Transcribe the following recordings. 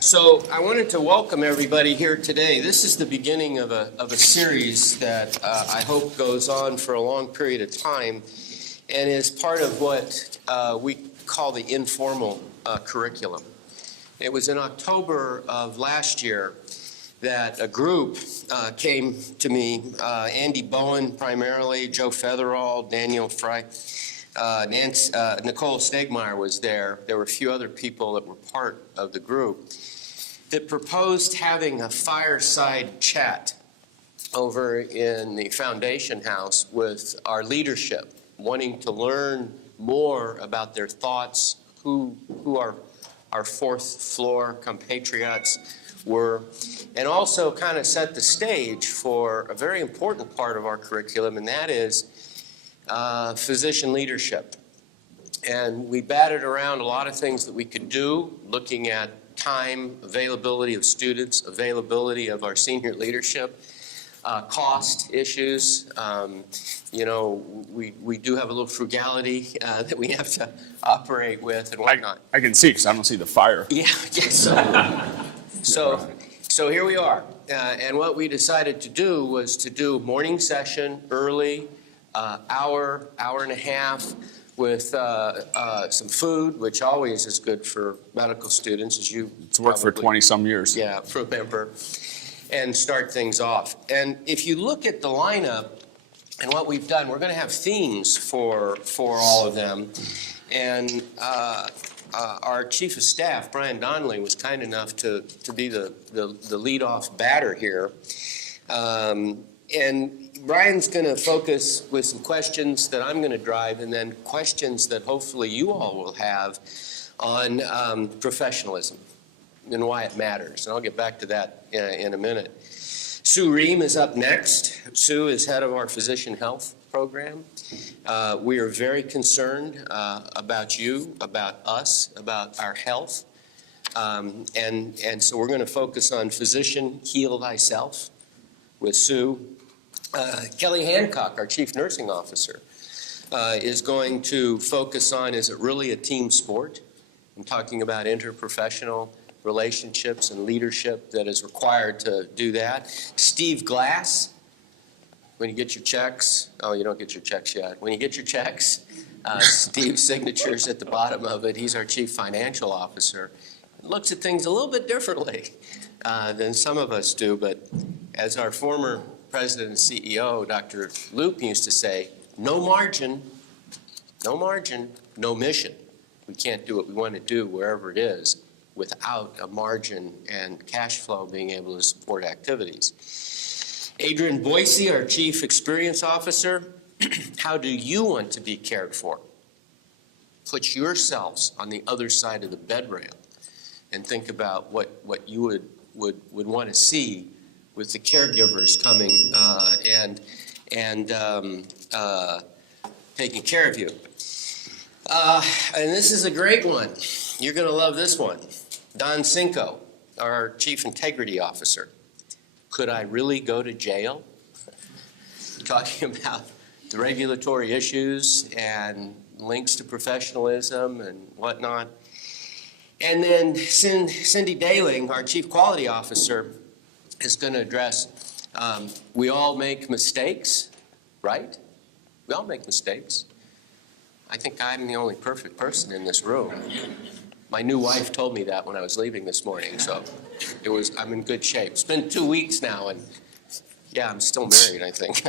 So I wanted to welcome everybody here today. This is the beginning of a series that I hope goes on for a long period of time and is part of what we call the informal curriculum. It was in October of last year that a group came to me, Andy Bowen primarily, Joe Featherall, Daniel Fry, Nicole Stegmeyer was there. There were a few other people that were part of the group that proposed having a fireside chat over in the Foundation House with our leadership, wanting to learn more about their thoughts, who our fourth floor compatriots were, and also kind of set the stage for a very important part of our curriculum, and that is physician leadership. And we batted around a lot of things that we could do, looking at time, availability of students, availability of our senior leadership, cost issues. We do have a little frugality that we have to operate with and whatnot. I can see because I don't see the fire. Yeah. So here we are. And what we decided to do was to do morning session early, hour and a half, with some food, which always is good for medical students, as you It's worked for 20-some years. Yeah, remember, and start things off. And if you look at the lineup and what we've done, we're going to have themes for all of them. And our chief of staff, Brian DONLEY, was kind enough to be the lead-off batter here. And Brian's going to focus with some questions that I'm going to drive, and then questions that hopefully you all will have on professionalism and why it matters. And I'll get back to that in a minute. Sue Ream is up next. Sue is head of our physician health program. We are very concerned about you, about us, about our health. And so we're going to focus on physician heal thyself with Sue. Kelly Hancock, our chief nursing officer, is going to focus on, is it really a team sport? I'm talking about interprofessional relationships and leadership that is required to do that. Steve Glass, when you get your checks, oh, you don't get your checks yet. When you get your checks, Steve's signature's at the bottom of it. He's our chief financial officer. Looks at things a little bit differently than some of us do, but as our former President and CEO, Dr. Loop, used to say, no margin, no mission. We can't do what we want to do wherever it is without a margin and cash flow being able to support activities. Adrian Boise, our Chief Experience Officer, how do you want to be cared for? Put yourselves on the other side of the bed rail and think about what you would want to see with the caregivers coming and taking care of you. And this is a great one. You're going to love this one. Don Cinco, our Chief Integrity Officer. Could I really go to jail? Talking about the regulatory issues and links to professionalism and whatnot. And then Cindy Daling, our Chief Quality Officer, is going to address, we all make mistakes, right? We all make mistakes. I think I'm the only perfect person in this room. My new wife told me that when I was leaving this morning, so I'm in good shape. It's been 2 weeks now, and yeah, I'm still married, I think.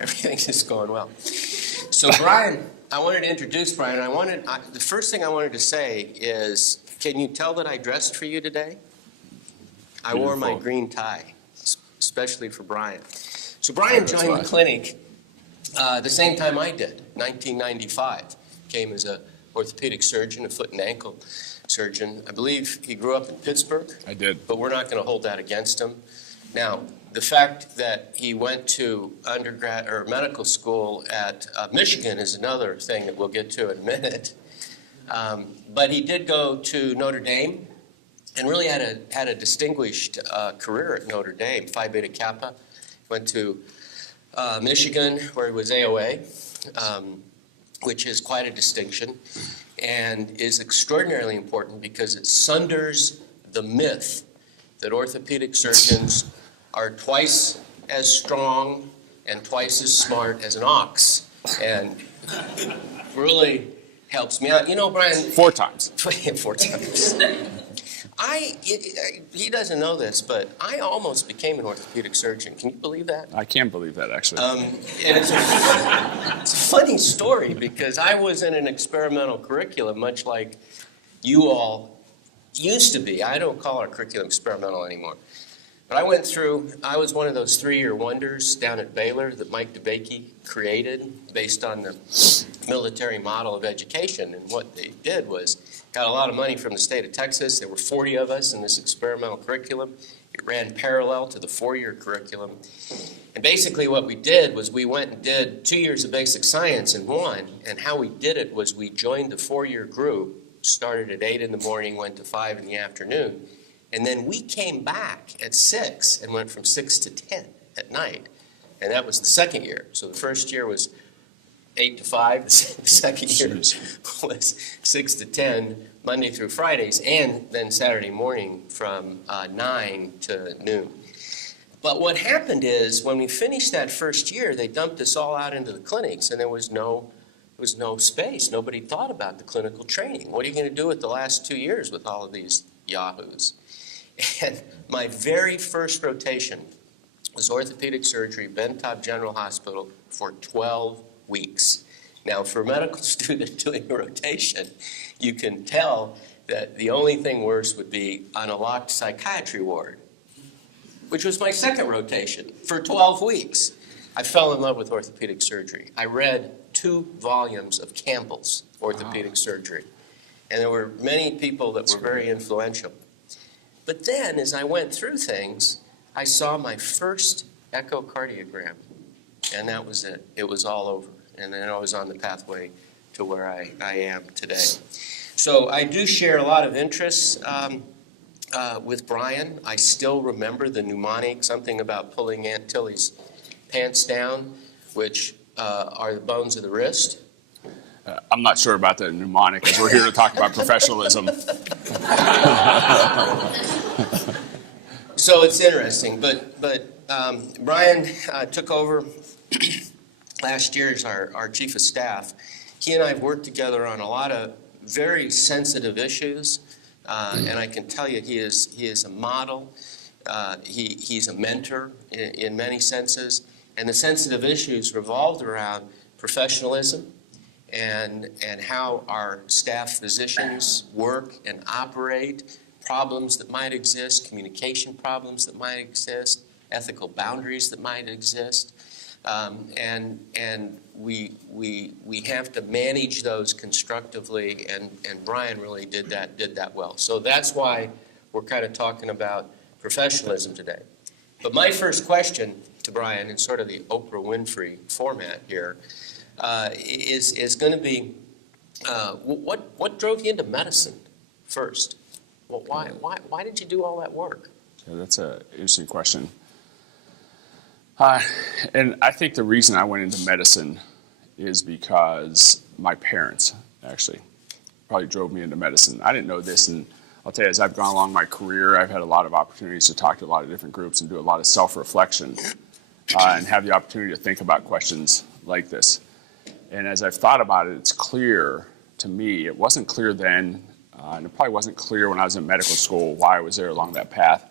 Everything's just going well. So Brian, I wanted to introduce Brian. The first thing I wanted to say is, can you tell that I dressed for you today? I wore my green tie, especially for Brian. So Brian joined the clinic the same time I did, 1995. Came as an orthopedic surgeon, a foot and ankle surgeon. I believe he grew up in Pittsburgh. I did. But we're not going to hold that against him. Now, the fact that he went to undergrad or medical school at Michigan is another thing that we'll get to in a minute. But he did go to Notre Dame. And really had a distinguished career at Notre Dame, Phi Beta Kappa. Went to Michigan, where he was AOA, which is quite a distinction. and is extraordinarily important because it sunders the myth that orthopedic surgeons are twice as strong and twice as smart as an ox, and really helps me out. You know, Brian. 4 times. 4 times. He doesn't know this, but I almost became an orthopedic surgeon. Can you believe that? I can't believe that, actually. And it's a funny story because I was in an experimental curriculum, much like you all used to be. I don't call our curriculum experimental anymore. But I was one of those 3-year wonders down at Baylor that Mike DeBakey created based on the military model of education. And what they did was got a lot of money from the state of Texas. There were 40 of us in this experimental curriculum. It ran parallel to the 4-year curriculum. And basically what we did was we went and did 2 years of basic science in one. And how we did it was we joined the 4-year group, started at 8 in the morning, went to 5 in the afternoon. And then we came back at 6 and went from 6 to 10 at night. And that was the second year. So the first year was 8 to 5. The second year was 6 to 10, Monday through Fridays, and then Saturday morning from 9 to noon. But what happened is when we finished that first year, they dumped us all out into the clinics, and there was no space. Nobody thought about the clinical training. What are you going to do with the last 2 years with all of these yahoos? And my very first rotation was orthopedic surgery, Bentop General Hospital, for 12 weeks. Now, for a medical student doing a rotation, you can tell that the only thing worse would be on a locked psychiatry ward, which was my second rotation for 12 weeks. I fell in love with orthopedic surgery. I read 2 volumes of Campbell's orthopedic surgery, and there were many people that were very influential. But then, as I went through things, I saw my first echocardiogram, and that was it. It was all over. And then I was on the pathway to where I am today. So I do share a lot of interests with Brian. I still remember the mnemonic, something about pulling Aunt Tilly's pants down, which are the bones of the wrist. I'm not sure about the mnemonic, as we're here to talk about professionalism. So it's interesting, but Brian took over last year as our chief of staff. He and I have worked together on a lot of very sensitive issues, and I can tell you he is a model. He's a mentor in many senses, and the sensitive issues revolved around professionalism and how our staff physicians work and operate, problems that might exist, communication problems that might exist, ethical boundaries that might exist. And we have to manage those constructively, and Brian really did that well. So that's why we're kind of talking about professionalism today. But my first question to Brian, in sort of the Oprah Winfrey format here, is going to be, what drove you into medicine first? Well, why did you do all that work? Yeah, that's an interesting question. And I think the reason I went into medicine is because my parents actually probably drove me into medicine. I didn't know this, and I'll tell you, as I've gone along my career, I've had a lot of opportunities to talk to a lot of different groups and do a lot of self-reflection and have the opportunity to think about questions like this. And as I've thought about it, it's clear to me, it wasn't clear then, and it probably wasn't clear when I was in medical school why I was there along that path.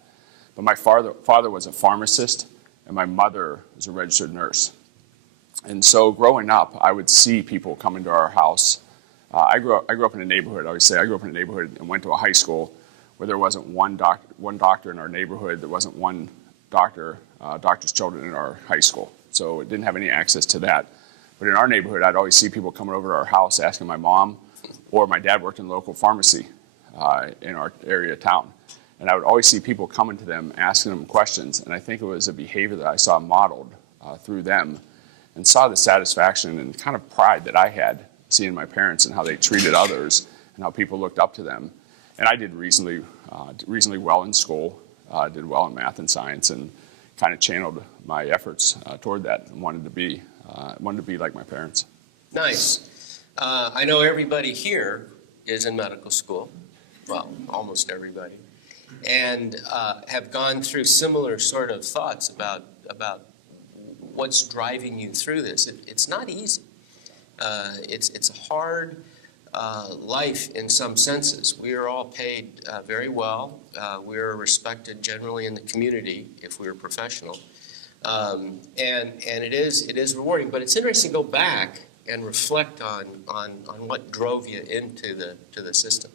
But my father was a pharmacist, and my mother was a registered nurse. And so growing up, I would see people come into our house. I grew up in a neighborhood, I always say, I grew up in a neighborhood and went to a high school where there wasn't one doctor in our neighborhood, there wasn't one doctor's children in our high school. So it didn't have any access to that. But in our neighborhood, I'd always see people coming over to our house asking my mom, or my dad worked in the local pharmacy in our area of town. And I would always see people coming to them, asking them questions. And I think it was a behavior that I saw modeled through them, and saw the satisfaction and kind of pride that I had seeing my parents and how they treated others and how people looked up to them. And I did reasonably well in school, did well in math and science, and kind of channeled my efforts toward that and wanted to be like my parents. Nice. I know everybody here is in medical school, well, almost everybody, and have gone through similar sort of thoughts about what's driving you through this. It's not easy. It's a hard life in some senses. We are all paid very well. We are respected generally in the community if we are professional. And it is rewarding, but it's interesting to go back and reflect on what drove you into the system.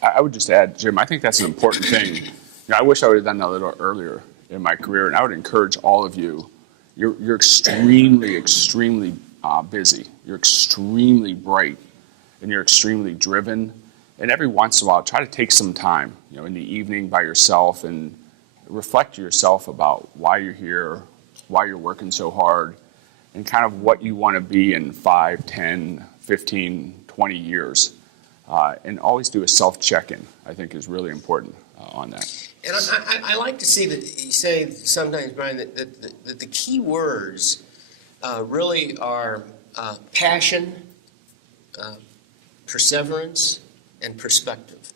I would just add, Jim, I think that's an important thing. You know, I wish I would have done that a little earlier in my career, and I would encourage all of you. You're extremely, extremely busy. You're extremely bright, and you're extremely driven. And every once in a while, try to take some time, you know, in the evening by yourself and reflect to yourself about why you're here, why you're working so hard, and kind of what you want to be in 5, 10, 15, 20 years. And always do a self-check-in, I think is really important on that. And I like to see that you say sometimes, Brian, that the key words really are passion, perseverance, and perspective.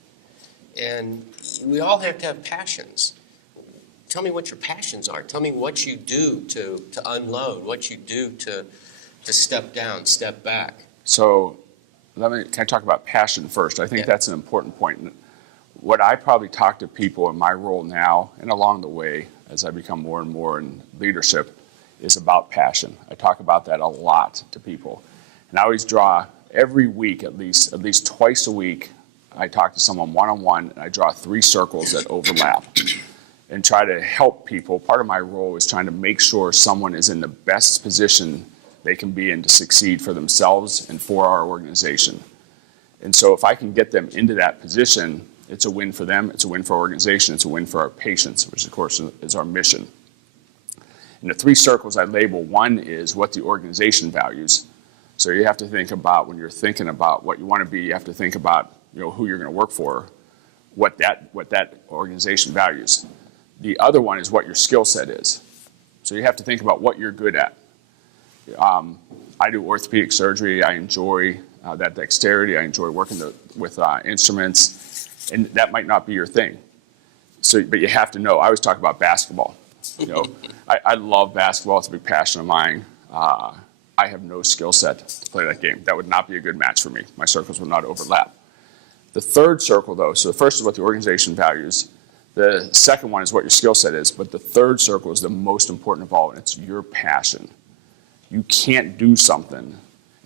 And we all have to have passions. Tell me what your passions are. Tell me what you do to unload, what you do to step down, step back. So can I talk about passion first? I think that's an important point. What I probably talk to people in my role now and along the way as I become more and more in leadership is about passion. I talk about that a lot to people. And I always draw every week, at least twice a week, I talk to someone one-on-one and I draw 3 circles that overlap and try to help people. Part of my role is trying to make sure someone is in the best position they can be in to succeed for themselves and for our organization. And so if I can get them into that position, it's a win for them, it's a win for our organization, it's a win for our patients, which of course is our mission. And the 3 circles I label, one is what the organization values. So you have to think about, when you're thinking about what you want to be, you have to think about, you know, who you're going to work for, what that organization values. The other one is what your skill set is. So you have to think about what you're good at. I do orthopedic surgery. I enjoy that dexterity. I enjoy working with instruments, and that might not be your thing. So, but you have to know. I always talk about basketball. You know, I love basketball. It's a big passion of mine. I have no skill set to play that game. That would not be a good match for me. My circles would not overlap. The third circle, though, so the first is what the organization values. The second one is what your skill set is, but the third circle is the most important of all, and it's your passion. You can't do something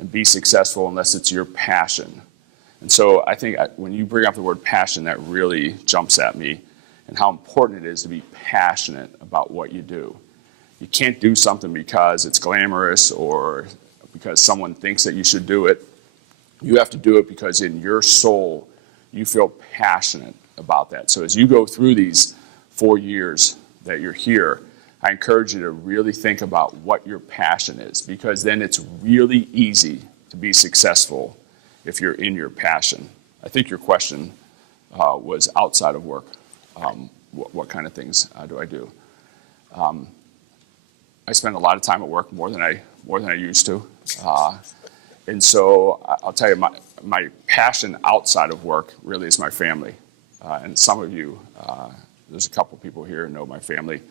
and be successful unless it's your passion. And so I think when you bring up the word passion, that really jumps at me, and how important it is to be passionate about what you do. You can't do something because it's glamorous or because someone thinks that you should do it. You have to do it because in your soul, you feel passionate about that. So as you go through these 4 years that you're here, I encourage you to really think about what your passion is, because then it's really easy to be successful if you're in your passion. I think your question was outside of work. What kind of things do I do? I spend a lot of time at work, more than I used to. And so I'll tell you, my passion outside of work really is my family. And some of you, there's a couple people here who know my family,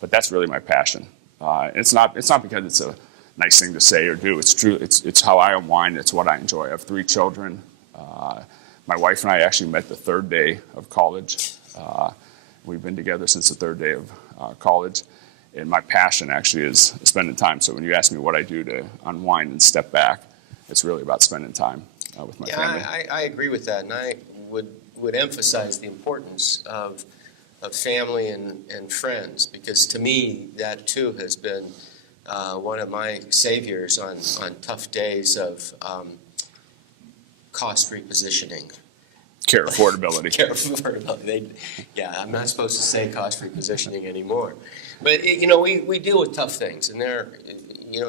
but that's really my passion. It's not because it's a nice thing to say or do. It's true. It's how I unwind. It's what I enjoy. I have 3 children. My wife and I actually met the 3rd day of college. We've been together since the 3rd day of college. And my passion actually is spending time. So when you ask me what I do to unwind and step back, it's really about spending time with my family. I agree with that, and I would emphasize the importance of family and friends, because to me that too has been one of my saviors on tough days of cost repositioning. Care affordability. Care affordability. I'm not supposed to say cost repositioning anymore. But, we deal with tough things, and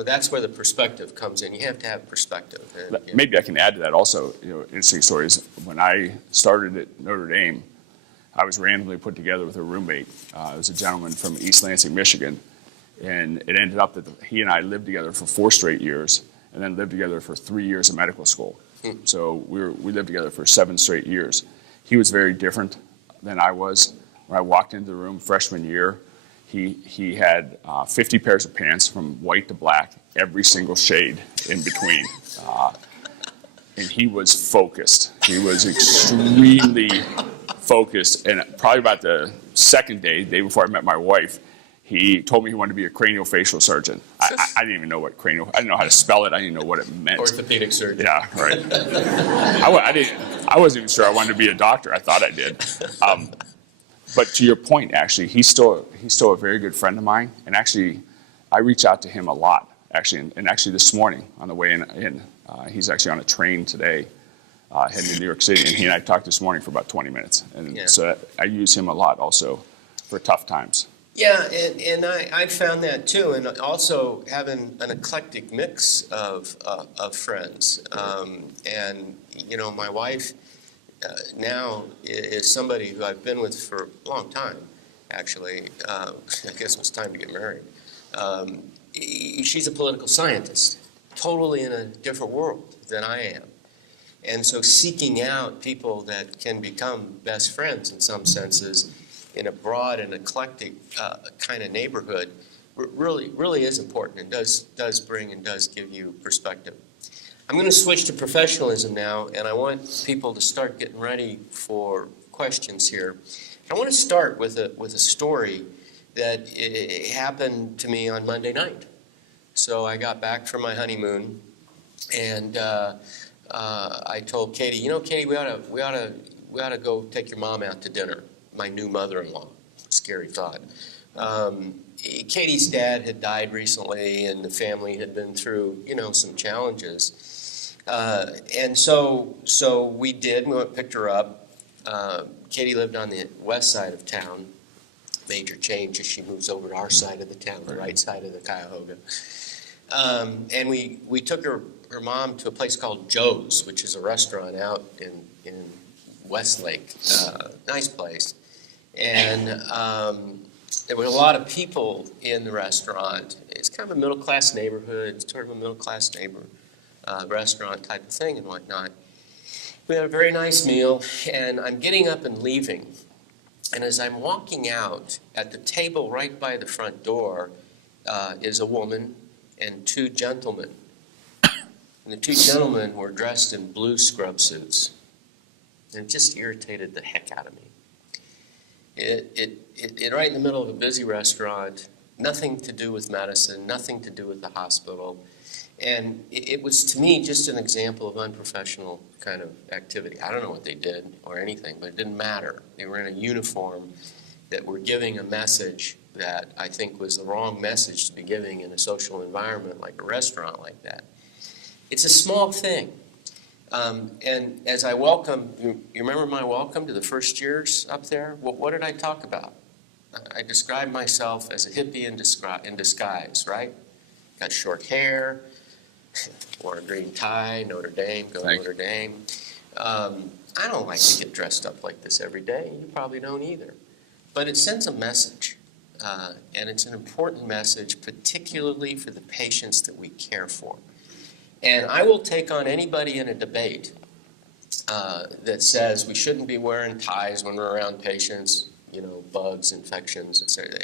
that's where the perspective comes in. You have to have perspective. Maybe I can add to that also, interesting stories. When I started at Notre Dame, I was randomly put together with a roommate. It was a gentleman from East Lansing, Michigan, and it ended up that he and I lived together for 4 straight years, and then lived together for 3 years of medical school. So we lived together for 7 straight years. He was very different than I was. When I walked into the room freshman year, he had 50 pairs of pants from white to black, every single shade in between. And he was focused. He was extremely focused. And probably about the second day before I met my wife, he told me he wanted to be a craniofacial surgeon. I didn't even know what I didn't know how to spell it. I didn't know what it meant. Orthopedic surgeon. Yeah, right. I wasn't even sure I wanted to be a doctor. I thought I did. But to your point, actually, he's still a very good friend of mine. And actually, I reach out to him a lot, actually. And actually this morning on the way in he's actually on a train today heading to New York City. And he and I talked this morning for about 20 minutes. And so I use him a lot also for tough times. Yeah, and I found that too, and also having an eclectic mix of friends. And, you know, my wife now is somebody who I've been with for a long time, actually. I guess it was time to get married. She's a political scientist, totally in a different world than I am. And so seeking out people that can become best friends in some senses in a broad and eclectic kind of neighborhood really is important and does bring and does give you perspective. I'm going to switch to professionalism now, and I want people to start getting ready for questions here. I want to start with a story that it happened to me on Monday night. So I got back from my honeymoon, and I told Katie, you know, Katie, we ought to go take your mom out to dinner. My new mother-in-law. Scary thought. Katie's dad had died recently, and the family had been through, you know, some challenges. And so we did. We went and picked her up. Katie lived on the west side of town. Major change as she moves over to our side of the town, the right side of the Cuyahoga. And we took her mom to a place called Joe's, which is a restaurant out in Westlake. Nice place. And there were a lot of people in the restaurant. It's kind of a middle-class neighborhood. It's sort of a middle-class restaurant type of thing and whatnot. We had a very nice meal, and I'm getting up and leaving. And as I'm walking out, at the table right by the front door is a woman and 2 gentlemen. And the 2 gentlemen were dressed in blue scrub suits. And it just irritated the heck out of me. It right in the middle of a busy restaurant, nothing to do with medicine, nothing to do with the hospital. And it was, to me, just an example of unprofessional kind of activity. I don't know what they did or anything, but it didn't matter. They were in a uniform that were giving a message that I think was the wrong message to be giving in a social environment like a restaurant like that. It's a small thing. And as I welcome, you remember my welcome to the first years up there? What did I talk about? I described myself as a hippie in disguise, right? Got short hair, wore a green tie, Notre Dame, go Notre Dame. I don't like to get dressed up like this every day. You probably don't either. But it sends a message, and it's an important message, particularly for the patients that we care for. And I will take on anybody in a debate that says we shouldn't be wearing ties when we're around patients, you know, bugs, infections, etc.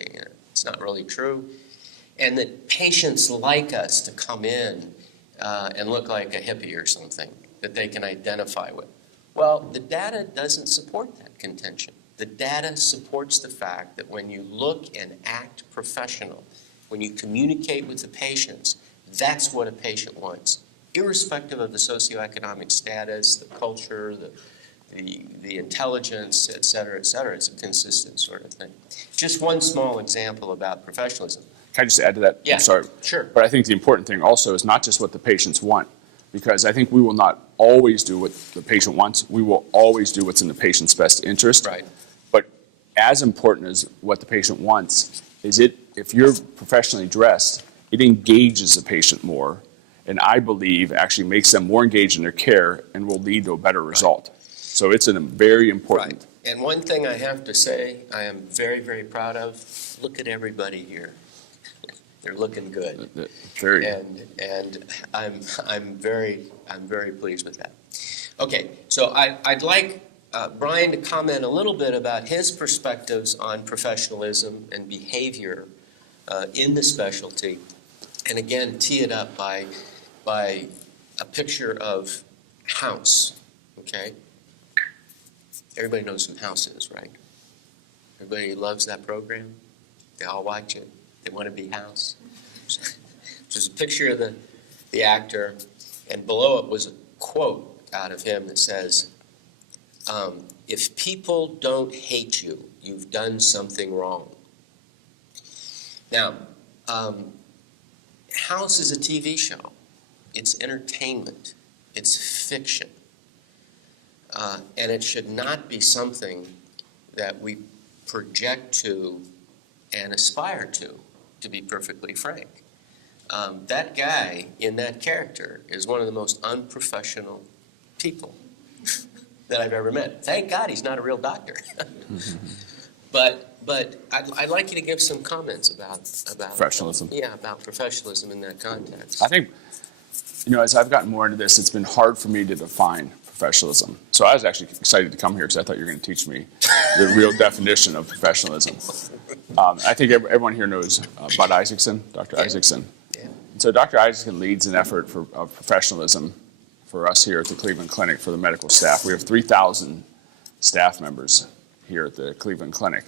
It's not really true. And that patients like us to come in and look like a hippie or something that they can identify with. Well, the data doesn't support that contention. The data supports the fact that when you look and act professional, when you communicate with the patients, that's what a patient wants, irrespective of the socioeconomic status, the culture, the intelligence, et cetera, et cetera. It's a consistent sort of thing. Just one small example about professionalism. Can I just add to that? Yeah, I'm sorry. Sure. But I think the important thing also is not just what the patients want, because I think we will not always do what the patient wants. We will always do what's in the patient's best interest. Right. But as important as what the patient wants is if you're professionally dressed, it engages the patient more, and I believe actually makes them more engaged in their care and will lead to a better result. So it's a very important. Right. And one thing I have to say I am very, very proud of, look at everybody here. They're looking good. Very. And I'm very pleased with that. Okay, so I'd like Brian to comment a little bit about his perspectives on professionalism and behavior in the specialty, and again tee it up by a picture of House. Okay, everybody knows who House is, right? Everybody loves that program. They all watch it. They want to be House. There's a picture of the actor, and below it was a quote out of him that says, if people don't hate you, you've done something wrong. Now, House is a TV show. It's entertainment. It's fiction. And it should not be something that we project to and aspire to be perfectly frank. That guy in that character is one of the most unprofessional people that I've ever met. Thank God he's not a real doctor. But I'd like you to give some comments about Professionalism. Yeah, about professionalism in that context. I think, as I've gotten more into this, it's been hard for me to define professionalism. So I was actually excited to come here because I thought you were going to teach me the real definition of professionalism. I think everyone here knows Bud Isaacson, Dr. Isaacson. Yeah. And so Dr. Isaacson leads an effort of professionalism for us here at the Cleveland Clinic for the medical staff. We have 3,000 staff members here at the Cleveland Clinic.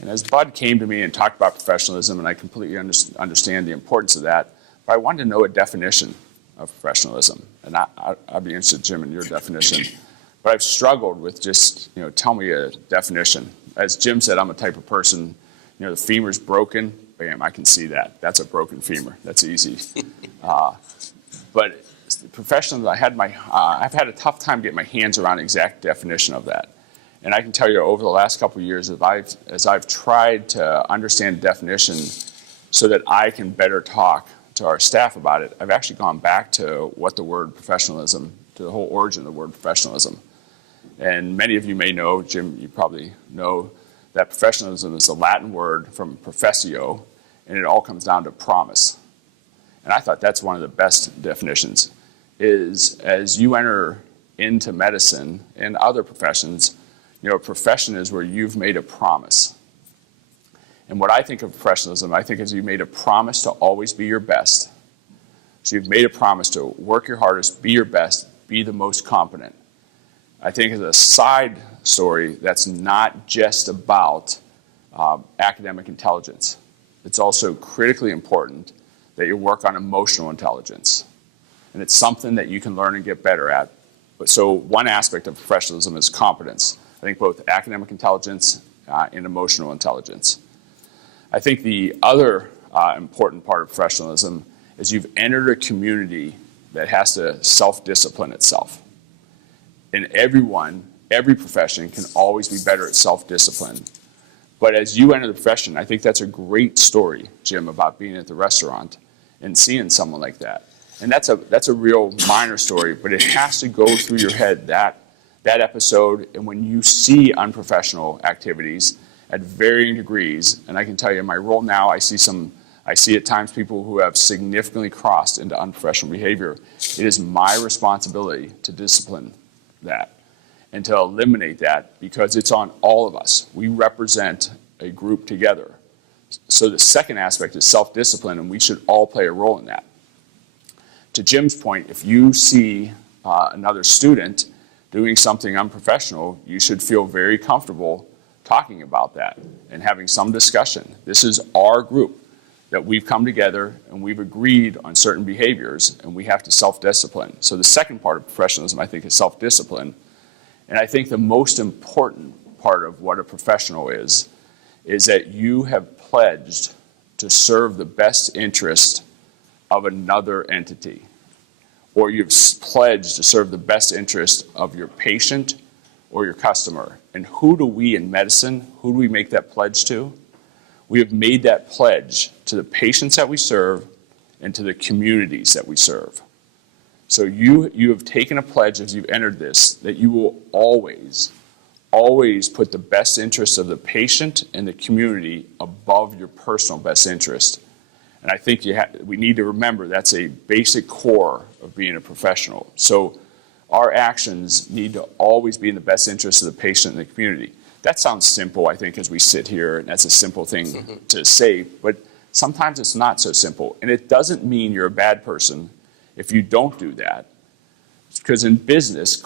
And as Bud came to me and talked about professionalism, and I completely understand the importance of that, but I wanted to know a definition of professionalism. And I'd be interested, Jim, in your definition. But I've struggled with just, tell me a definition. As Jim said, I'm a type of person, the femur's broken, bam, I can see that. That's a broken femur. That's easy. But professionally, I've had a tough time getting my hands around an exact definition of that. And I can tell you over the last couple of years, as I've tried to understand the definition so that I can better talk to our staff about it, I've actually gone back to what the word professionalism, to the whole origin of the word professionalism. And many of you may know, Jim, you probably know, that professionalism is a Latin word from professio, and it all comes down to promise. And I thought that's one of the best definitions, is as you enter into medicine and other professions, a profession is where you've made a promise. And what I think of professionalism, I think is you made a promise to always be your best. So you've made a promise to work your hardest, be your best, be the most competent. I think as a side story, that's not just about academic intelligence. It's also critically important that you work on emotional intelligence. And it's something that you can learn and get better at. So one aspect of professionalism is competence. I think both academic intelligence and emotional intelligence. I think the other important part of professionalism is you've entered a community that has to self-discipline itself. And every profession can always be better at self-discipline. But as you enter the profession, I think that's a great story, Jim, about being at the restaurant and seeing someone like that. And that's a real minor story, but it has to go through your head, that episode, and when you see unprofessional activities at varying degrees, and I can tell you in my role now, I see at times people who have significantly crossed into unprofessional behavior. It is my responsibility to discipline that and to eliminate that because it's on all of us. We represent a group together. So the second aspect is self-discipline, and we should all play a role in that. To Jim's point, if you see another student doing something unprofessional, you should feel very comfortable talking about that and having some discussion. This is our group that we've come together and we've agreed on certain behaviors and we have to self-discipline. So the second part of professionalism, I think, is self-discipline. And I think the most important part of what a professional is that you have pledged to serve the best interest of another entity, or you've pledged to serve the best interest of your patient or your customer. And who do we in medicine, who do we make that pledge to? We have made that pledge to the patients that we serve and to the communities that we serve. So you have taken a pledge as you've entered this that you will always put the best interest of the patient and the community above your personal best interest. And I think we need to remember that's a basic core of being a professional. So our actions need to always be in the best interest of the patient and the community. That sounds simple, I think, as we sit here, and that's a simple thing to say, but sometimes it's not so simple. And it doesn't mean you're a bad person if you don't do that. Because in business,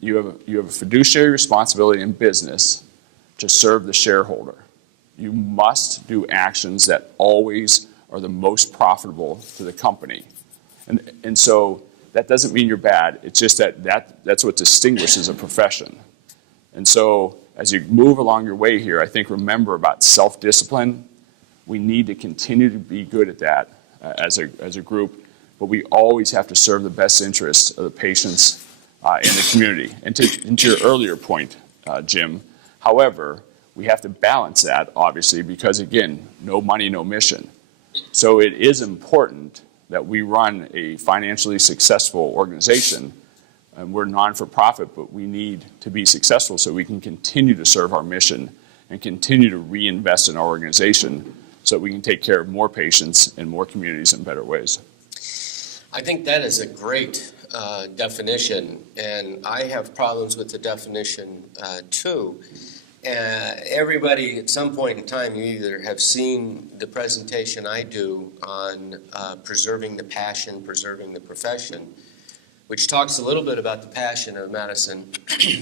you have a fiduciary responsibility in business to serve the shareholder. You must do actions that always are the most profitable to the company. And so that doesn't mean you're bad. It's just that's what distinguishes a profession. And so as you move along your way here, I think remember about self-discipline. We need to continue to be good at that as a group, but we always have to serve the best interests of the patients in the community. And to your earlier point, Jim, however, we have to balance that, obviously, because again, no money, no mission. So it is important that we run a financially successful organization, and we're non-for-profit, but we need to be successful so we can continue to serve our mission and continue to reinvest in our organization so that we can take care of more patients and more communities in better ways. I think that is a great definition, and I have problems with the definition too. Everybody at some point in time, you either have seen the presentation I do on preserving the passion, preserving the profession, which talks a little bit about the passion of medicine,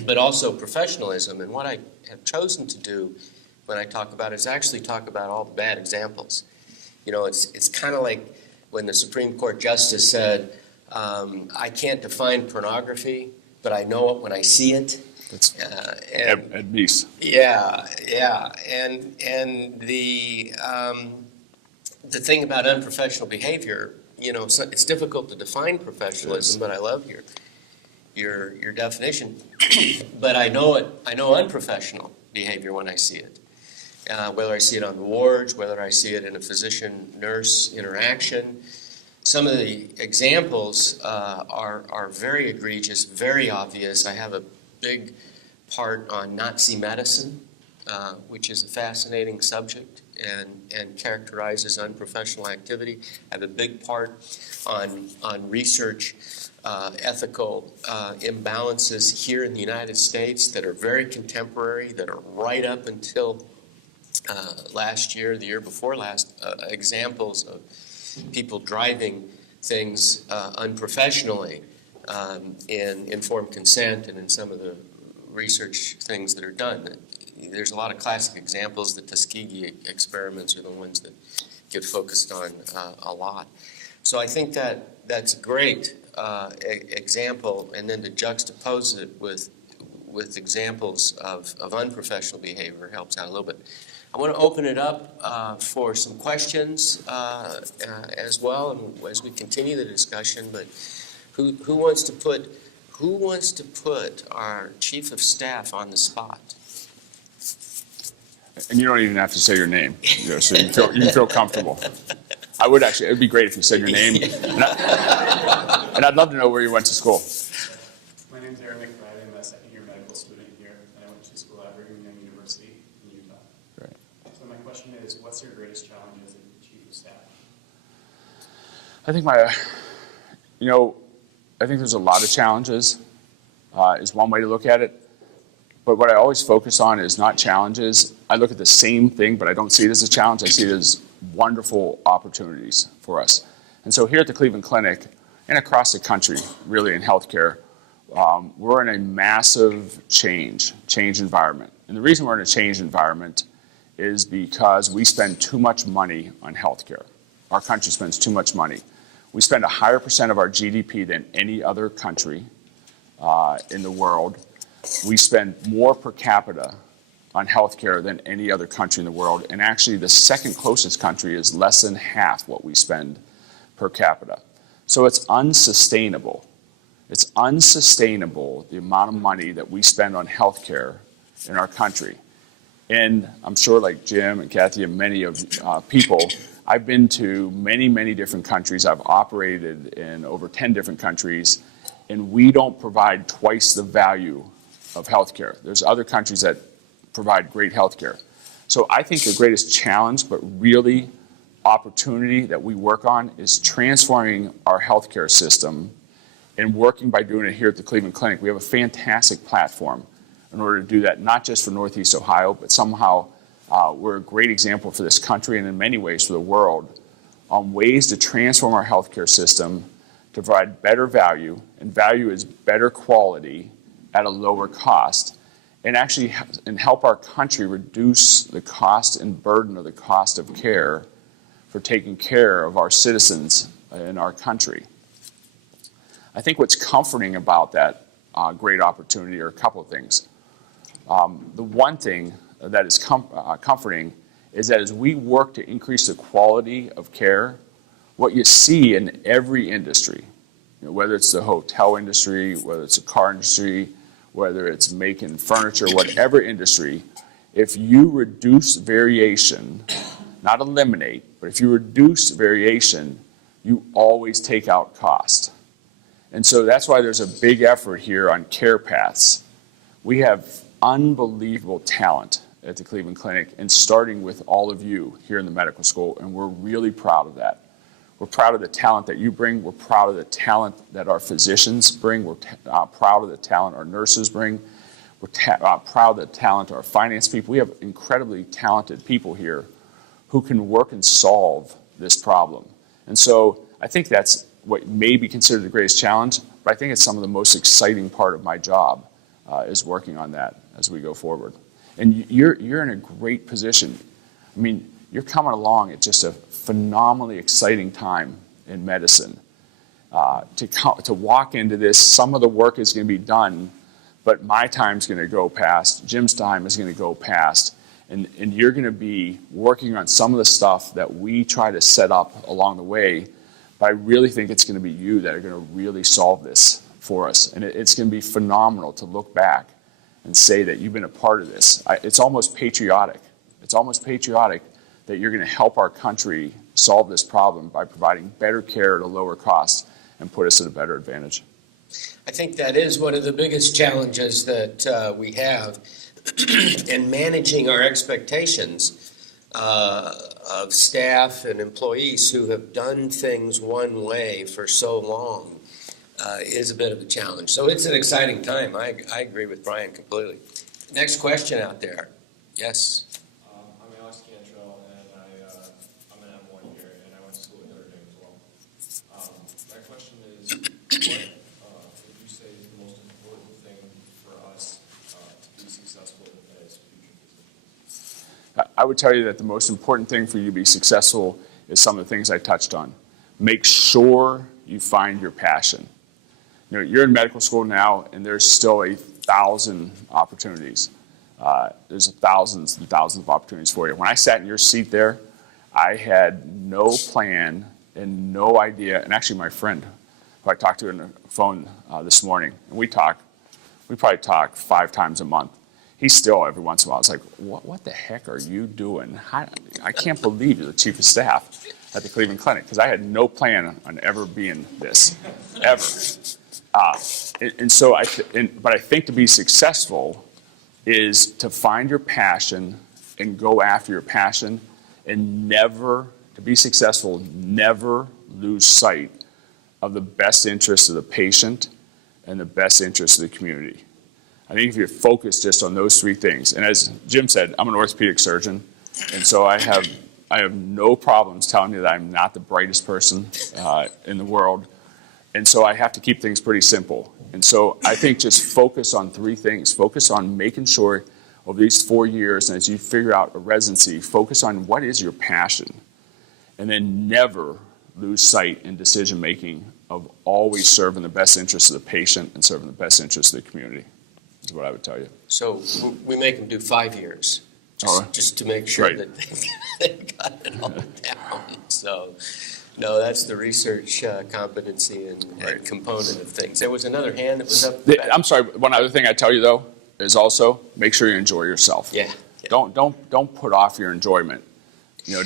but also professionalism. And what I have chosen to do when I talk about it is actually talk about all the bad examples. You know, it's kind of like when the Supreme Court Justice said, I can't define pornography, but I know it when I see it. At least. Yeah. And the thing about unprofessional behavior, you know, it's difficult to define professionalism, but I love your definition. But I know unprofessional behavior when I see it. Whether I see it on the wards, whether I see it in a physician-nurse interaction. Some of the examples are very egregious, very obvious. I have a big part on Nazi medicine, which is a fascinating subject and characterizes unprofessional activity. I have a big part on research ethical imbalances here in the United States that are very contemporary, that are right up until last year, the year before last, examples of people driving things unprofessionally in informed consent and in some of the research things that are done. There's a lot of classic examples. The Tuskegee experiments are the ones that get focused on a lot. So I think that's a great example, and then to juxtapose it with examples of unprofessional behavior helps out a little bit. I want to open it up for some questions as well, and as we continue the discussion. But who wants to put our chief of staff on the spot? And you don't even have to say your name, you know, so you can feel comfortable. I would actually. It would be great if you said your name, and I'd love to know where you went to school. My name's Aaron McBride. I'm a second-year medical student here, and I went to school at Brigham Young University in Utah. Right. So my question is, what's your greatest challenge as a chief of staff? I think I think there's a lot of challenges, is one way to look at it. But what I always focus on is not challenges. I look at the same thing, but I don't see it as a challenge. I see it as wonderful opportunities for us. And so here at the Cleveland Clinic and across the country, really in healthcare, we're in a massive change environment. And the reason we're in a change environment is because we spend too much money on healthcare. Our country spends too much money. We spend a higher percent of our GDP than any other country in the world. We spend more per capita on healthcare than any other country in the world. And actually, the second closest country is less than half what we spend per capita. So it's unsustainable. It's unsustainable, the amount of money that we spend on healthcare in our country. And I'm sure, like Jim and Kathy and many of people, I've been to many, many different countries. I've operated in over 10 different countries, and we don't provide twice the value of healthcare. There's other countries that provide great healthcare. So I think the greatest challenge, but really opportunity that we work on is transforming our healthcare system and working by doing it here at the Cleveland Clinic. We have a fantastic platform in order to do that, not just for Northeast Ohio, but somehow we're a great example for this country and in many ways for the world on ways to transform our healthcare system to provide better value, and value is better quality at a lower cost, and actually help our country reduce the cost and burden of the cost of care for taking care of our citizens in our country. I think what's comforting about that great opportunity are a couple of things. The one thing that is comforting is that as we work to increase the quality of care, what you see in every industry, whether it's the hotel industry, whether it's the car industry, whether it's making furniture, whatever industry, if you reduce variation, not eliminate, but if you reduce variation, you always take out cost. And so that's why there's a big effort here on care paths. We have unbelievable talent at the Cleveland Clinic, and starting with all of you here in the medical school, and we're really proud of that. We're proud of the talent that you bring. We're proud of the talent that our physicians bring. We're proud of the talent our nurses bring. We're proud of the talent our finance people. We have incredibly talented people here who can work and solve this problem. And so I think that's what may be considered the greatest challenge, but I think it's some of the most exciting part of my job is working on that as we go forward. And you're in a great position. I mean, you're coming along at just a phenomenally exciting time in medicine. To walk into this, some of the work is going to be done, but my time's going to go past, Jim's time is going to go past, and you're going to be working on some of the stuff that we try to set up along the way, but I really think it's going to be you that are going to really solve this for us. And it's going to be phenomenal to look back and say that you've been a part of this. It's almost patriotic. It's almost patriotic that you're going to help our country solve this problem by providing better care at a lower cost and put us at a better advantage. I think that is one of the biggest challenges that we have in managing our expectations of staff and employees who have done things one way for so long is a bit of a challenge. So it's an exciting time. I agree with Brian completely. Next question out there. Yes. I'm Alex Cantrell, and I'm an M1 here, and I went to school at Notre Dame as well. My question is, what would you say is the most important thing for us to be successful as future physicians? I would tell you that the most important thing for you to be successful is some of the things I touched on. Make sure you find your passion. You're in medical school now, and there's still 1,000 opportunities. There's thousands and thousands of opportunities for you. When I sat in your seat there, I had no plan and no idea. And actually, my friend, who I talked to on the phone this morning, and we probably talk 5 times a month. He still, every once in a while, is like, what the heck are you doing? I can't believe you're the chief of staff at the Cleveland Clinic, because I had no plan on ever being this, ever. But I think to be successful is to find your passion and go after your passion, and never, to be successful, never lose sight of the best interest of the patient and the best interest of the community. I think if you're focused just on those 3 things, and as Jim said, I'm an orthopedic surgeon, and so I have no problems telling you that I'm not the brightest person in the world. And so I have to keep things pretty simple. And so I think just focus on 3 things. Focus on making sure over these 4 years, and as you figure out a residency, focus on what is your passion. And then never lose sight in decision making of always serving the best interest of the patient and serving the best interest of the community, is what I would tell you. So we make them do 5 years, just to make sure Right. that they got it all down. So, no, that's the research competency and component of things. There was another hand that was up. I'm sorry, one other thing I tell you though is also make sure you enjoy yourself. Yeah. Don't put off your enjoyment.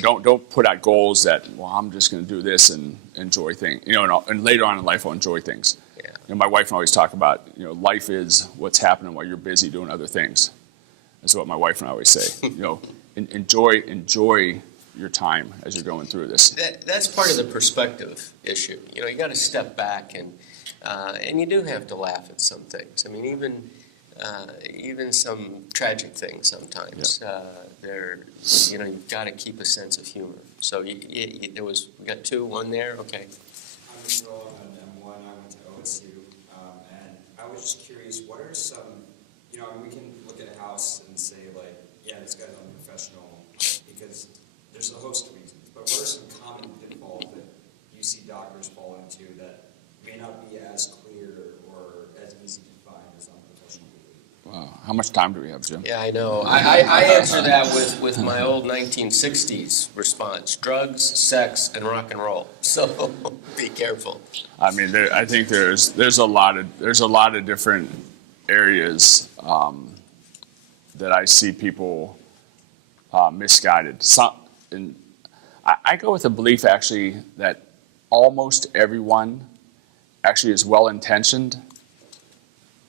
Don't put out goals that, well, I'm just going to do this and enjoy things. And later on in life I'll enjoy things. Yeah. My wife and I always talk about, life is what's happening while you're busy doing other things. That's what my wife and I always say. Enjoy your time as you're going through this. That's part of the perspective issue. You got to step back and you do have to laugh at some things. I mean, even some tragic things sometimes. You've got to keep a sense of humor. So we got two, one there. Okay. I'm Joel, I'm an M1, I went to OSU, and I was just curious, what are some, we can look at a house and say like, yeah, this guy's unprofessional, because there's a host of reasons, but what are some common pitfalls that you see doctors fall into that may not be as clear or as easy to find as unprofessional behavior? Wow. How much time do we have, Jim? Yeah, I know. I answer that with my old 1960s response: drugs, sex, and rock and roll. So be careful. I mean, I think there's a lot of different areas that I see people misguided. I go with the belief actually that almost everyone actually is well intentioned,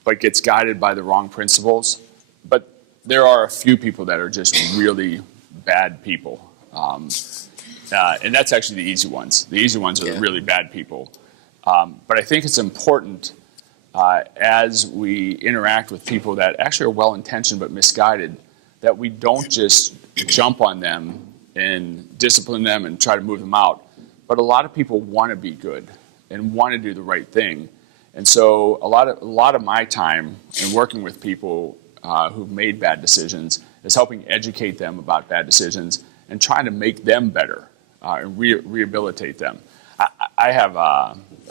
but gets guided by the wrong principles. But there are a few people that are just really bad people. And that's actually the easy ones. The easy ones are the really bad people. But I think it's important as we interact with people that actually are well-intentioned but misguided, that we don't just jump on them and discipline them and try to move them out. But a lot of people want to be good and want to do the right thing. And so a lot of my time in working with people who've made bad decisions is helping educate them about bad decisions and trying to make them better and rehabilitate them.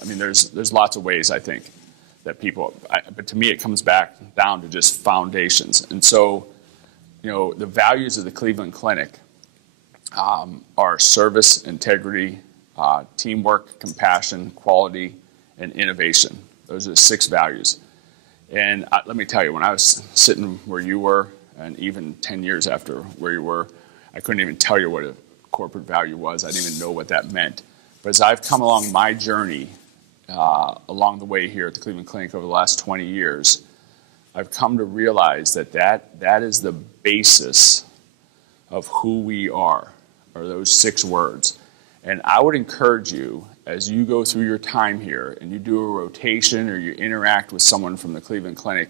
There's lots of ways I think that but to me it comes back down to just foundations. And so, the values of the Cleveland Clinic are service, integrity, teamwork, compassion, quality, and innovation. Those are the 6 values. And let me tell you, when I was sitting where you were, and even 10 years after where you were, I couldn't even tell you what a corporate value was. I didn't even know what that meant. But as I've come along my journey along the way here at the Cleveland Clinic over the last 20 years, I've come to realize that is the basis of who we are those 6 words. And I would encourage you, as you go through your time here and you do a rotation or you interact with someone from the Cleveland Clinic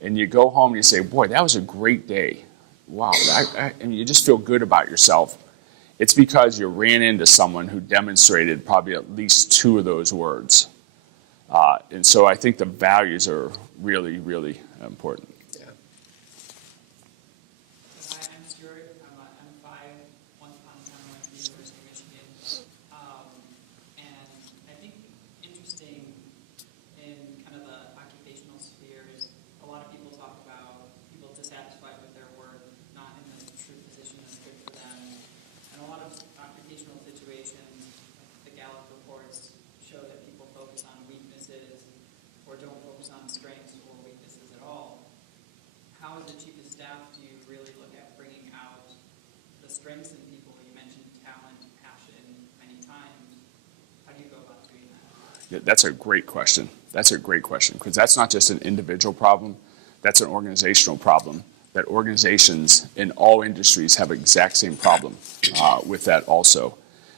and you go home and you say, boy, that was a great day. Wow, and you just feel good about yourself. It's because you ran into someone who demonstrated probably at least 2 of those words. And so I think the values are really, really important. Yeah. Hi, I'm Stuart. I'm a M5. Once upon a time I went to the University of Michigan. And I think interesting in kind of the occupational sphere is a lot of people talk about people dissatisfied with their work, not in the true position that's good for them. And a lot of occupational situations, the Gallup reports show that people focus on weaknesses or don't focus on strengths or weaknesses at all. How, as the chief of staff, do you really look at bringing out the strengths in people? You mentioned talent, passion many times. How do you go about doing that? Yeah, that's a great question. Because that's not just an individual problem. That's an organizational problem. That organizations in all industries have the exact same problem with that also,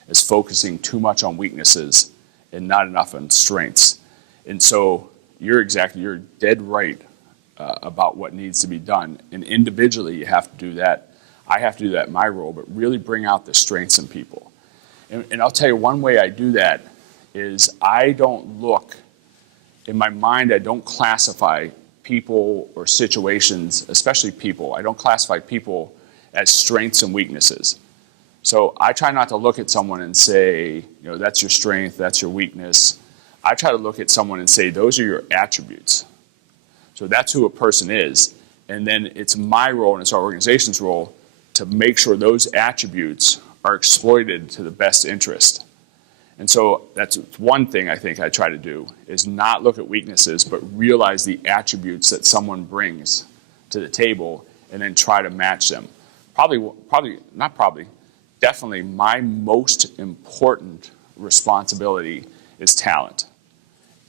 is focusing too much on weaknesses and not enough on strengths. And so you're dead right about what needs to be done. And individually, you have to do that. I have to do that in my role, but really bring out the strengths in people. And I'll tell you, one way I do that is I don't look, in my mind, I don't classify people or situations, especially people. I don't classify people as strengths and weaknesses. So I try not to look at someone and say, that's your strength, that's your weakness. I try to look at someone and say, those are your attributes. So that's who a person is. And then it's my role and it's our organization's role to make sure those attributes are exploited to the best interest. And so that's one thing I think I try to do, is not look at weaknesses, but realize the attributes that someone brings to the table and then try to match them. Definitely my most important responsibility is talent.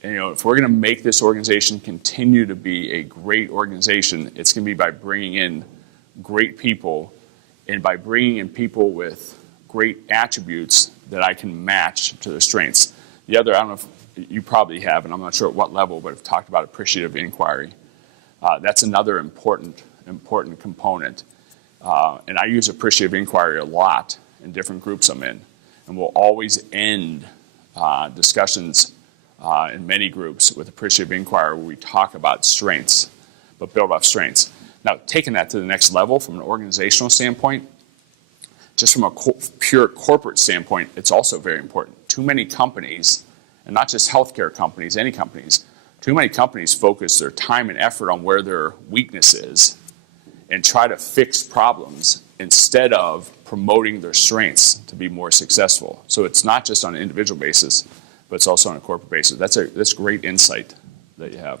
And if we're going to make this organization continue to be a great organization, it's going to be by bringing in great people, and by bringing in people with great attributes that I can match to their strengths. The other, I don't know if you probably have, and I'm not sure at what level, but I've talked about appreciative inquiry. That's another important component. And I use appreciative inquiry a lot in different groups I'm in. And we'll always end discussions in many groups with appreciative inquiry where we talk about strengths, but build off strengths. Now, taking that to the next level from an organizational standpoint, just from a pure corporate standpoint, it's also very important. Too many companies, and not just healthcare companies, any companies, too many companies focus their time and effort on where their weakness is and try to fix problems instead of promoting their strengths to be more successful. So it's not just on an individual basis, but it's also on a corporate basis. That's great insight that you have.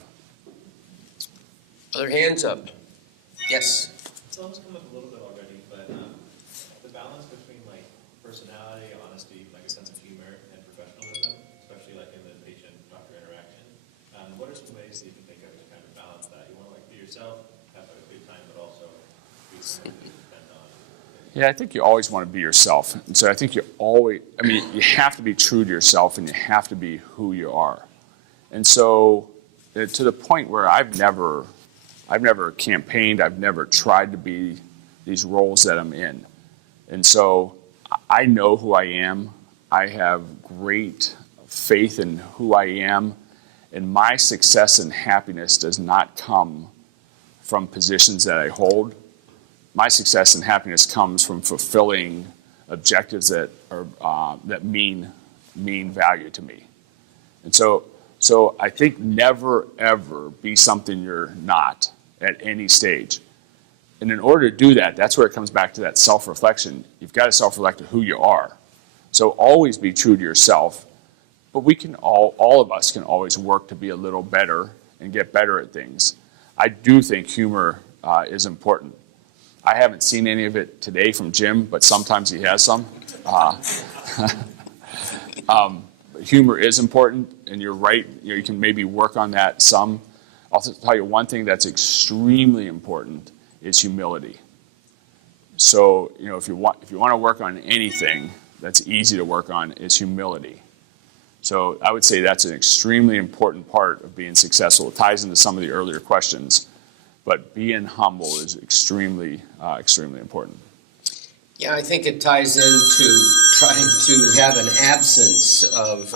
Other hands up? Yes. It's almost come up a little bit already, but the balance between like personality, honesty, like a sense of humor, and professionalism, especially like in the patient-doctor interaction. What are some ways that you can think of to kind of balance that? You want to like be yourself, have a good time, but also be someone to depend on. Yeah, I think you always want to be yourself. And so I think you have to be true to yourself and you have to be who you are. And so to the point where I've never campaigned, I've never tried to be these roles that I'm in. And so I know who I am. I have great faith in who I am. And my success and happiness does not come from positions that I hold. My success and happiness comes from fulfilling objectives that mean value to me. And so I think never, ever be something you're not at any stage. And in order to do that, that's where it comes back to that self-reflection. You've got to self-reflect to who you are. So always be true to yourself. But we can all of us can always work to be a little better and get better at things. I do think humor is important. I haven't seen any of it today from Jim, but sometimes he has some. Humor is important, and you're right. You can maybe work on that some. I'll tell you one thing that's extremely important is humility. So if you want to work on anything that's easy to work on is humility. So I would say that's an extremely important part of being successful. It ties into some of the earlier questions, but being humble is extremely important. Yeah, I think it ties into trying to have an absence of,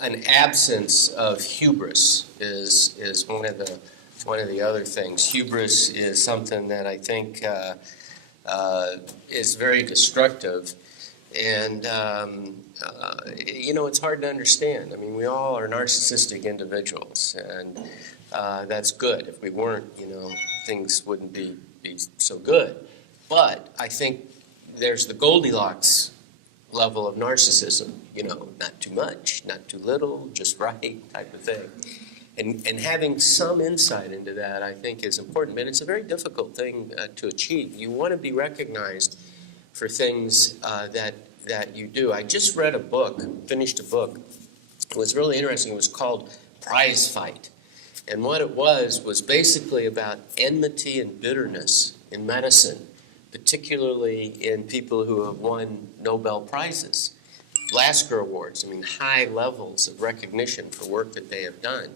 an absence of hubris is one of the other things. Hubris is something that I think is very destructive, and it's hard to understand. I mean, we all are narcissistic individuals, and that's good. If we weren't, things wouldn't be so good. But I think there's the Goldilocks level of narcissism, not too much, not too little, just right type of thing. And having some insight into that, I think, is important. But it's a very difficult thing to achieve. You want to be recognized for things that you do. I just read a book, finished a book. It was really interesting. It was called Prize Fight. And what it was basically about enmity and bitterness in medicine, particularly in people who have won Nobel Prizes, Lasker Awards, high levels of recognition for work that they have done.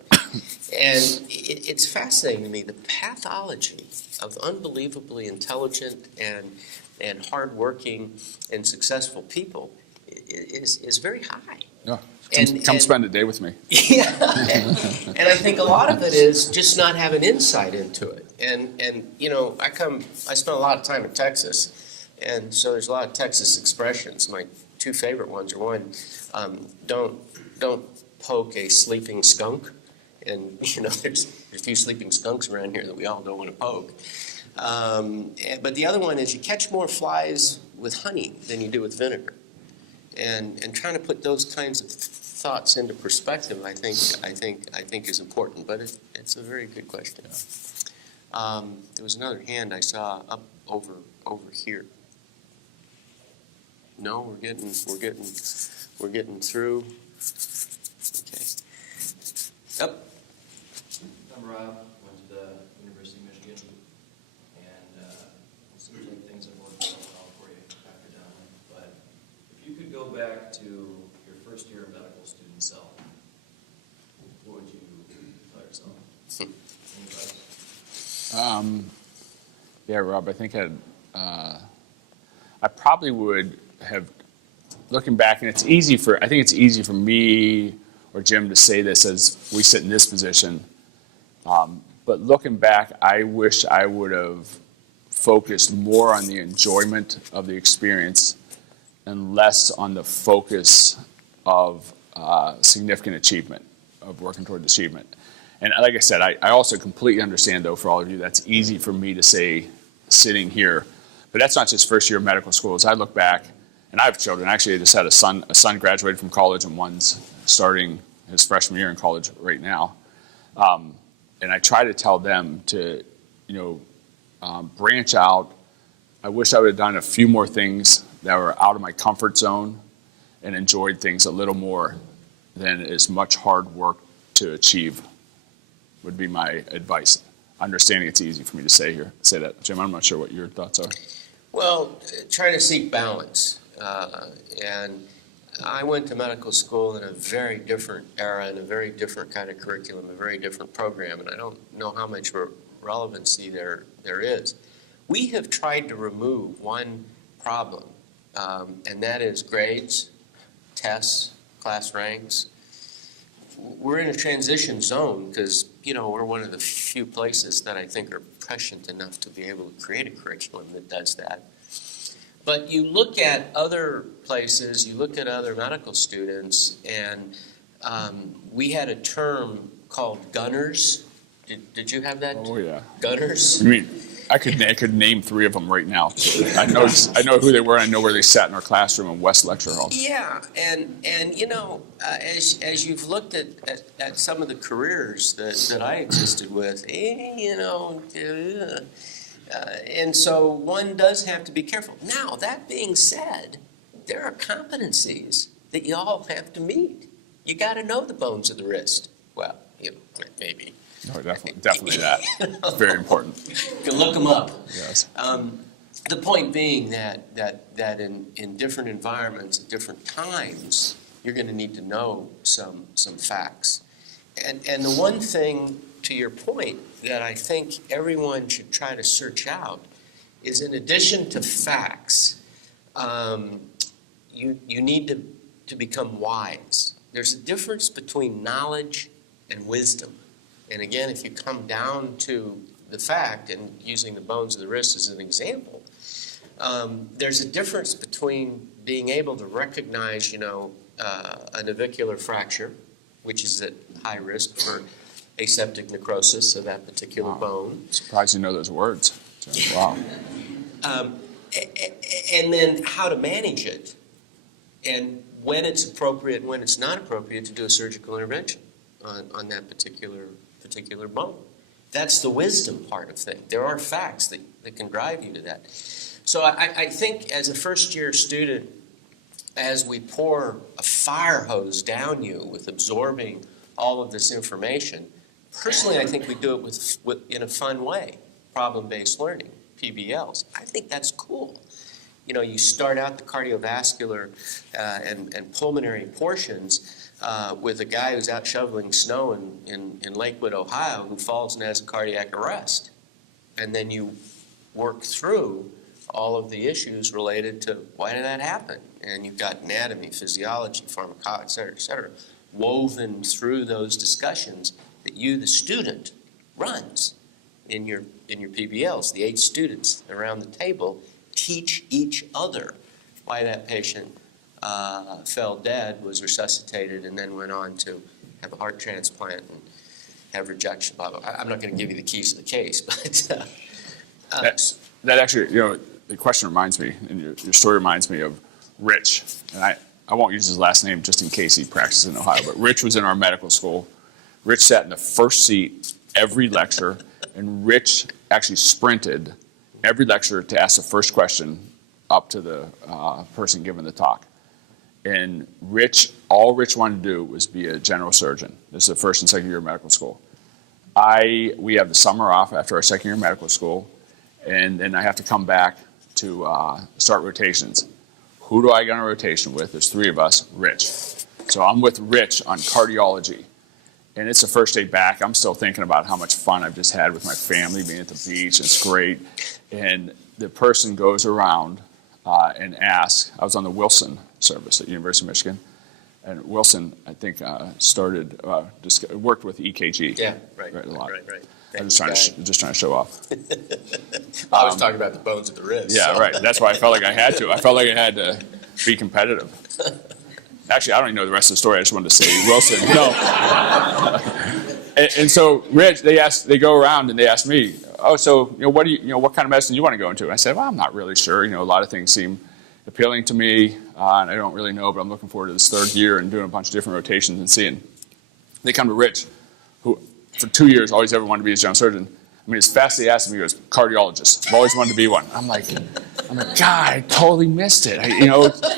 And it's fascinating to me, the pathology of unbelievably intelligent and hardworking and successful people is very high. Yeah. Come spend a day with me. Yeah, and I think a lot of it is just not having insight into it. And I spent a lot of time in Texas, and so there's a lot of Texas expressions. My two favorite ones are one, don't poke a sleeping skunk, and there's a few sleeping skunks around here that we all don't want to poke. But the other one is you catch more flies with honey than you do with vinegar. And trying to put those kinds of thoughts into perspective, I think is important. But it's a very good question. There was another hand I saw up over here. No, we're getting through. Okay. Yep. I'm Rob, went to the University of Michigan, and it seems like things have worked out well for you. back to your first year of medical student self, what would you tell yourself? Any advice? Yeah, Rob, I think I probably would have, looking back, and I think it's easy for me or Jim to say this as we sit in this position. But looking back, I wish I would have focused more on the enjoyment of the experience and less on the focus of significant achievement, of working toward achievement. And like I said, I also completely understand, though, for all of you, that's easy for me to say sitting here. But that's not just first year of medical school. As I look back, and I have children. Actually, I just had a son graduated from college, and one's starting his freshman year in college right now. And I try to tell them to, branch out. I wish I would have done a few more things that were out of my comfort zone and enjoyed things a little more than as much hard work to achieve would be my advice. Understanding it's easy for me to say that. Jim, I'm not sure what your thoughts are. Well, trying to seek balance. And I went to medical school in a very different era, in a very different kind of curriculum, a very different program, and I don't know how much relevancy there is. We have tried to remove one problem, and that is grades, tests, class ranks. We're in a transition zone because, we're one of the few places that I think are prescient enough to be able to create a curriculum that does that. But you look at other places, you look at other medical students, and we had a term called gunners. Did you have that? Oh, yeah. Gunners? I mean, I could name 3 of them right now. I know who they were, and I know where they sat in our classroom in West Lecture Hall. Yeah, and as you've looked at some of the careers that I existed with, and so one does have to be careful. Now, that being said, there are competencies that you all have to meet. You got to know the bones of the wrist. Well, maybe. No, definitely that. It's very important. You can look them up. Yes. The point being that in different environments at different times, you're going to need to know some facts. And the one thing, to your point, that I think everyone should try to search out is, in addition to facts, you need to become wise. There's a difference between knowledge and wisdom. And again, if you come down to the fact, and using the bones of the wrist as an example, there's a difference between being able to recognize, a navicular fracture, which is at high risk for aseptic necrosis of that particular bone. Surprised you know those words. Wow. And then how to manage it, and when it's appropriate and when it's not appropriate to do a surgical intervention on that particular bone. That's the wisdom part of things. There are facts that can drive you to that. So I think as a first-year student, as we pour a fire hose down you with absorbing all of this information, personally I think we do it in a fun way, problem-based learning, PBLs. I think that's cool. You start out the cardiovascular and pulmonary portions with a guy who's out shoveling snow in Lakewood, Ohio, who falls and has a cardiac arrest. And then you work through all of the issues related to why did that happen? And you've got anatomy, physiology, pharmacology, et cetera, woven through those discussions that you, the student, runs in your PBLs. The 8 students around the table teach each other why that patient fell dead, was resuscitated, and then went on to have a heart transplant and have rejection, blah, blah, blah. I'm not going to give you the keys to the case, but... that actually, the question reminds me, and your story reminds me of Rich. And I won't use his last name just in case he practices in Ohio, but Rich was in our medical school. Rich sat in the first seat every lecture, and Rich actually sprinted every lecture to ask the first question up to the person giving the talk. And all Rich wanted to do was be a general surgeon. This is the first and second year of medical school. We have the summer off after our second year of medical school, and then I have to come back to start rotations. who do I get on a rotation with? There's 3 of us, Rich. So I'm with Rich on cardiology. And it's the first day back. I'm still thinking about how much fun I've just had with my family, being at the beach. It's great. And the person goes around and asks, I was on the Wilson service at University of Michigan. And Wilson, I think, worked with EKG. Yeah, right. A lot. Right. I'm just trying to show off. I was talking about the bones of the wrist. Yeah, so. right. That's why I felt like I had to. I felt like I had to be competitive. Actually, I don't even know the rest of the story. I just wanted to say Wilson. No. and so Rich, they go around and they ask me, oh, so what kind of medicine do you want to go into? And I said, well, I'm not really sure. A lot of things seem appealing to me, and I don't really know, but I'm looking forward to this 3rd year and doing a bunch of different rotations and seeing. They come to Rich, who for 2 years always ever wanted to be a general surgeon. I mean, as fast as they asked him, he goes, cardiologist. I've always wanted to be one. I'm like, God, I totally missed it.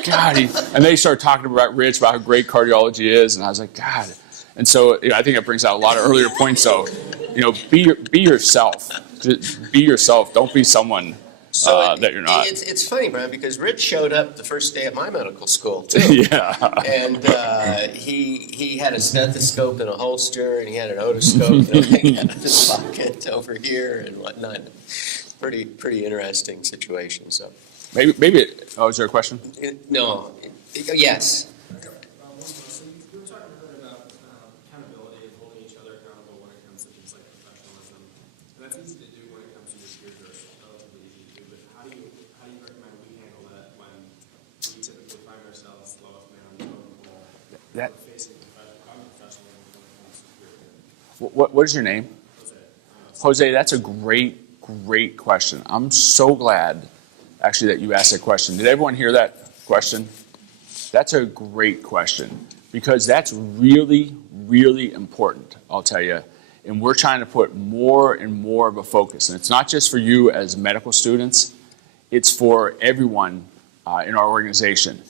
God. And they started talking about Rich, about how great cardiology is, and I was like, God. And so I think it brings out a lot of earlier points. So, be yourself. Just be yourself. Don't be someone that you're not. It's funny, Brian, because Rich showed up the first day at my medical school too. Yeah. And he had a stethoscope in a holster, and he had an otoscope in his pocket over here and whatnot. Pretty interesting situation. So Maybe. Oh, is there a question? no, yes. So you were talking earlier about accountability and holding each other accountable when it comes to things like professionalism. And that's easy to do when it comes to your peers, or it's relatively easy to do. But how do you recommend we handle that when we typically find ourselves lowest man on the totem pole, facing unprofessionalism when it comes to peer? What is your name? Jose, that's a great question. I'm so glad, actually, that you asked that question. Did everyone hear that question? That's a great question, because that's really, really important, I'll tell you. And we're trying to put more and more of a focus. And it's not just for you as medical students. It's for everyone in our organization.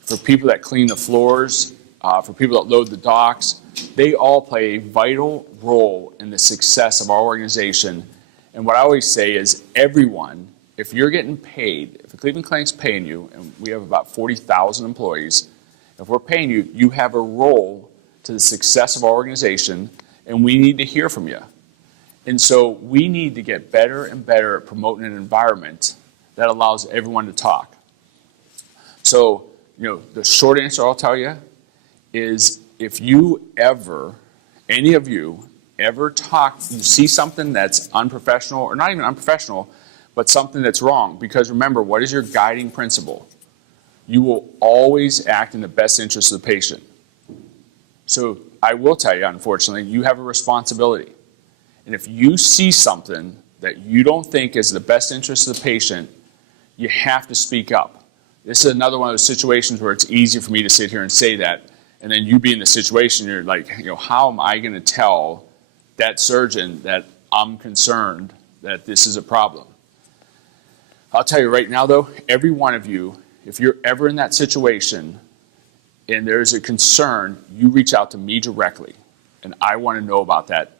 For people that clean the floors, for people that load the docks, they all play a vital role in the success of our organization. And what I always say is everyone, if you're getting paid, if the Cleveland Clinic's paying you, and we have about 40,000 employees, if we're paying you, you have a role to the success of our organization, and we need to hear from you. And so we need to get better and better at promoting an environment that allows everyone to talk. So, the short answer I'll tell you is if you ever, any of you, ever you see something that's unprofessional, or not even unprofessional, but something that's wrong, because remember, what is your guiding principle? You will always act in the best interest of the patient. So I will tell you, unfortunately, you have a responsibility. And if you see something that you don't think is the best interest of the patient, you have to speak up. This is another one of those situations where it's easy for me to sit here and say that, and then you be in the situation, you're like, how am I going to tell that surgeon that I'm concerned that this is a problem? I'll tell you right now, though, every one of you, if you're ever in that situation and there's a concern, you reach out to me directly, and I want to know about that.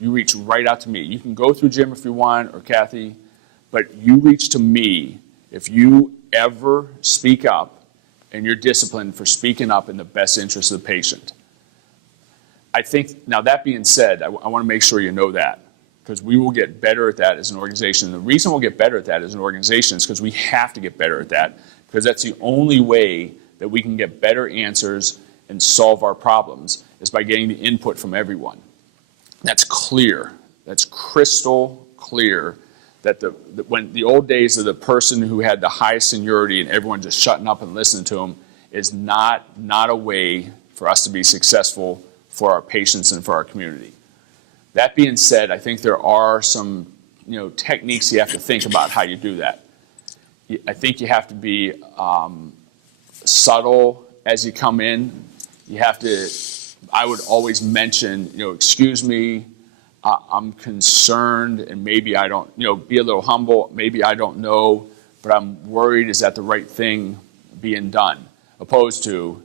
You reach right out to me. You can go through Jim if you want, or Kathy, but you reach to me if you ever speak up and you're disciplined for speaking up in the best interest of the patient. I think, now that being said, I want to make sure you know that, because we will get better at that as an organization. The reason we'll get better at that as an organization is because we have to get better at that, because that's the only way that we can get better answers and solve our problems, is by getting the input from everyone. That's clear. That's crystal clear that when the old days of the person who had the highest seniority and everyone just shutting up and listening to them is not a way for us to be successful for our patients and for our community. That being said, I think there are some techniques you have to think about how you do that. I think you have to be subtle as you come in. You have to, I would always mention, excuse me, I'm concerned, and maybe I don't, be a little humble, maybe I don't know, but I'm worried, is that the right thing being done? Opposed to,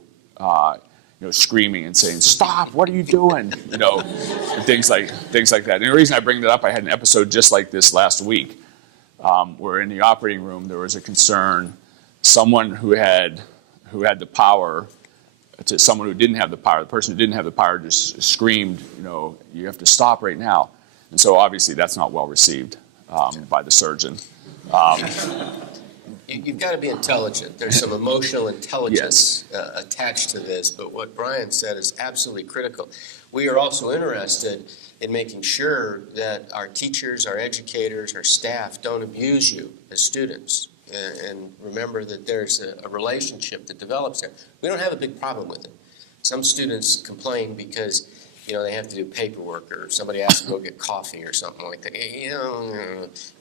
screaming and saying, stop, what are you doing? And things like that. And the reason I bring that up, I had an episode just like this last week, where in the operating room there was a concern someone who had the power to someone who didn't have the power. The person who didn't have the power just screamed, you have to stop right now. And so obviously that's not well received by the surgeon. You've got to be intelligent. There's some emotional intelligence attached to this, but what Brian said is absolutely critical. We are also interested in making sure that our teachers, our educators, our staff don't abuse you as students. And remember that there's a relationship that develops there. We don't have a big problem with it. Some students complain because they have to do paperwork or somebody has to go get coffee or something like that.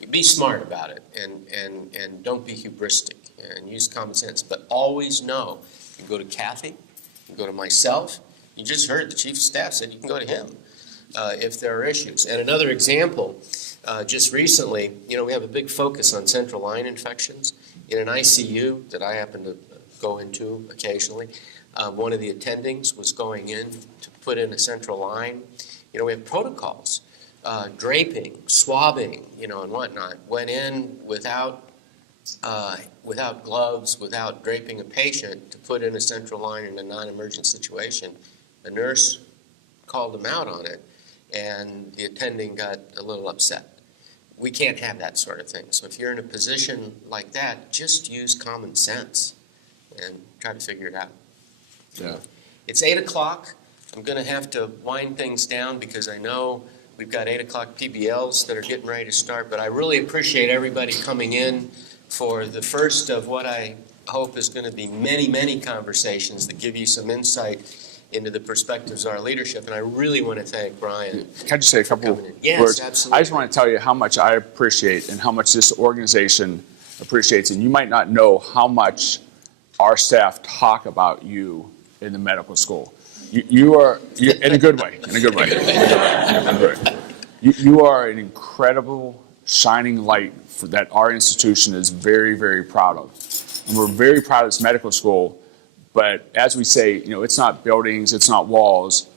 Be smart about it and don't be hubristic and use common sense. But always know, you go to Kathy, you go to myself. You just heard the chief of staff said you can go to him if there are issues. And another example, just recently, we have a big focus on central line infections. In an ICU that I happen to go into occasionally, one of the attendings was going in to put in a central line. We have protocols, draping, swabbing, and whatnot. Went in without gloves, without draping a patient to put in a central line in a non-emergent situation. A nurse called him out on it, and the attending got a little upset. We can't have that sort of thing. So if you're in a position like that, just use common sense and try to figure it out. Yeah. It's 8 o'clock. I'm going to have to wind things down because I know we've got 8 o'clock PBLs that are getting ready to start, but I really appreciate everybody coming in for the first of what I hope is going to be many, many conversations that give you some insight into the perspectives of our leadership, and I really want to thank Brian. Can I just say a couple words? Yes, absolutely. I just want to tell you how much I appreciate and how much this organization appreciates, and you might not know how much our staff talk about you in the medical school. You are in a good way, You are an incredible shining light that our institution is very, very proud of. And we're very proud of this medical school, but as we say, it's not buildings, it's not walls,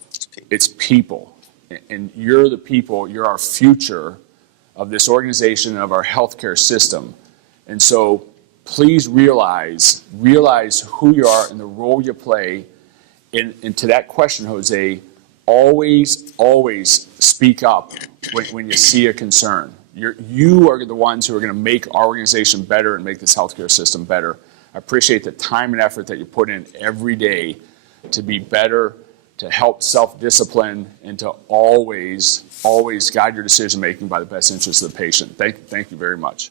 it's people. And you're the people, you're our future of this organization, of our healthcare system. And so please realize who you are and the role you play. And to that question, Jose, always speak up when you see a concern. You are the ones who are going to make our organization better and make this healthcare system better. I appreciate the time and effort that you put in every day to be better, to help self-discipline, and to always guide your decision-making by the best interests of the patient. Thank you very much.